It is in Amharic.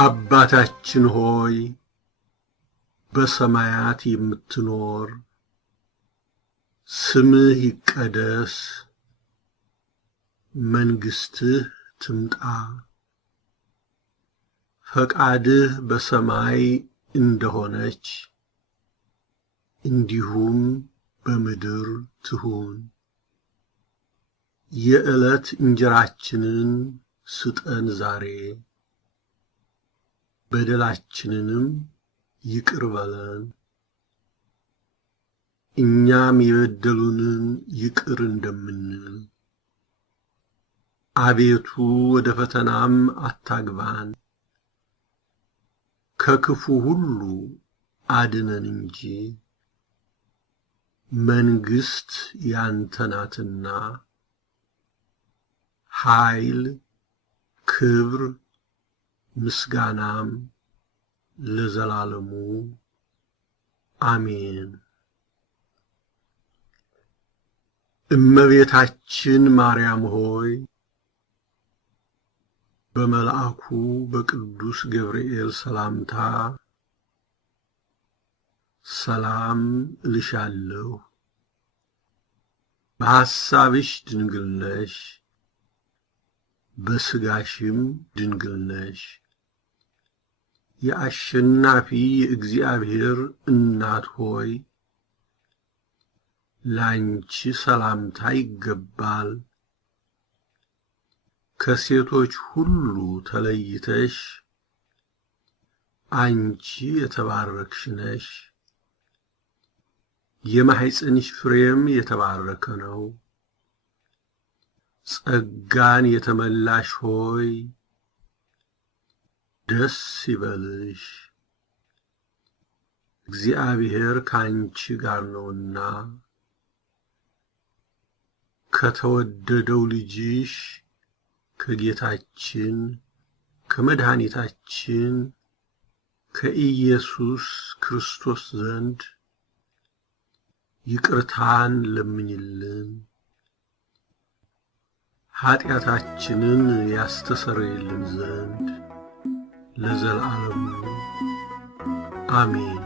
አባታችን ሆይ በሰማያት የምትኖር ስምህ ይቀደስ፣ መንግሥትህ ትምጣ፣ ፈቃድህ በሰማይ እንደሆነች እንዲሁም በምድር ትሁን። የዕለት እንጀራችንን ስጠን ዛሬ፣ በደላችንንም ይቅር በለን እኛም የበደሉንን ይቅር እንደምንል። አቤቱ ወደ ፈተናም አታግባን፣ ከክፉ ሁሉ አድነን እንጂ መንግሥት ያንተ ናትና፣ ኃይል፣ ክብር፣ ምስጋናም ለዘላለሙ አሜን። እመቤታችን ማርያም ሆይ በመልአኩ በቅዱስ ገብርኤል ሰላምታ ሰላም እልሻለሁ። በሐሳብሽ ድንግል ነሽ፣ በሥጋሽም ድንግል ነሽ። የአሸናፊ እግዚአብሔር እናት ሆይ ላንቺ ሰላምታ ይገባል። ከሴቶች ሁሉ ተለይተሽ አንቺ የተባረክሽ ነሽ። የማኅፀንሽ ፍሬም የተባረከ ነው። ጸጋን የተመላሽ ሆይ ደስ ይበልሽ፣ እግዚአብሔር ካንቺ ጋር ነውና ከተወደደው ልጅሽ ከጌታችን ከመድኃኒታችን ከኢየሱስ ክርስቶስ ዘንድ ይቅርታን ለምኝልን፣ ኃጢአታችንን ያስተሰርይልን ዘንድ ለዘላለሙ አሜን።